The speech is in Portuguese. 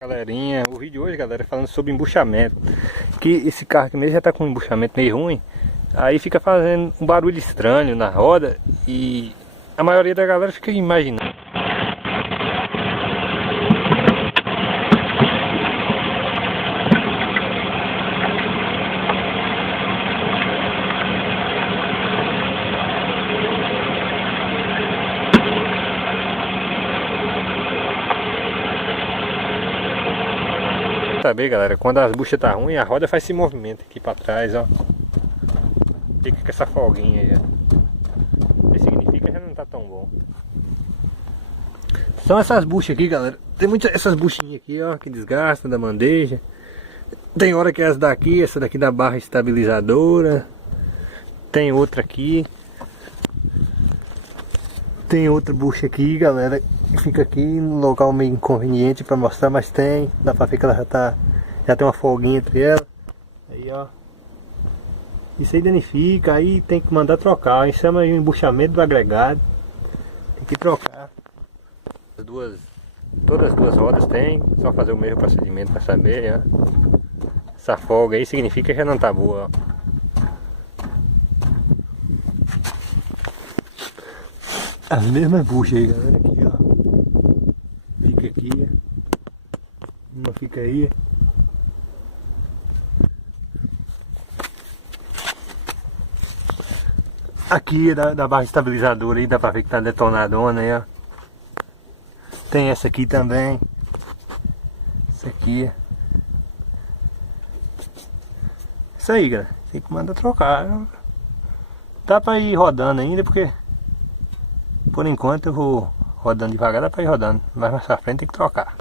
Galerinha, o vídeo de hoje, galera, é falando sobre embuchamento. Que esse carro aqui mesmo já tá com um embuchamento meio ruim. Aí fica fazendo um barulho estranho na roda. E a maioria da galera fica imaginando. Saber, galera, quando as buchas tá ruim, a roda faz esse movimento aqui pra trás, ó. Fica com essa folguinha aí, ó. Isso significa que já não tá tão bom. São essas buchas aqui, galera. Tem muitas essas buchinhas aqui, ó, que desgastam da bandeja. Tem hora que é essa daqui da barra estabilizadora. Tem outra aqui. Tem outra bucha aqui, galera, que fica aqui no local meio inconveniente pra mostrar, mas tem. Dá pra ver que ela já tem uma folguinha entre elas. Aí, ó. Isso aí danifica, aí tem que mandar trocar. Aí chama aí o embuchamento do agregado. Tem que trocar. Todas as duas rodas tem. Só fazer o mesmo procedimento pra saber, ó. Essa folga aí significa que já não tá boa, ó. As mesmas buchas aí, galera, aqui, ó. Fica aqui, uma fica aí. Aqui da barra estabilizadora aí, dá pra ver que tá detonadona aí, ó. Tem essa aqui também. Essa aqui. Isso aí, galera. Tem que mandar trocar. Dá pra ir rodando ainda, porque por enquanto eu vou rodando devagar, dá pra ir rodando. Mas mais pra frente tem que trocar.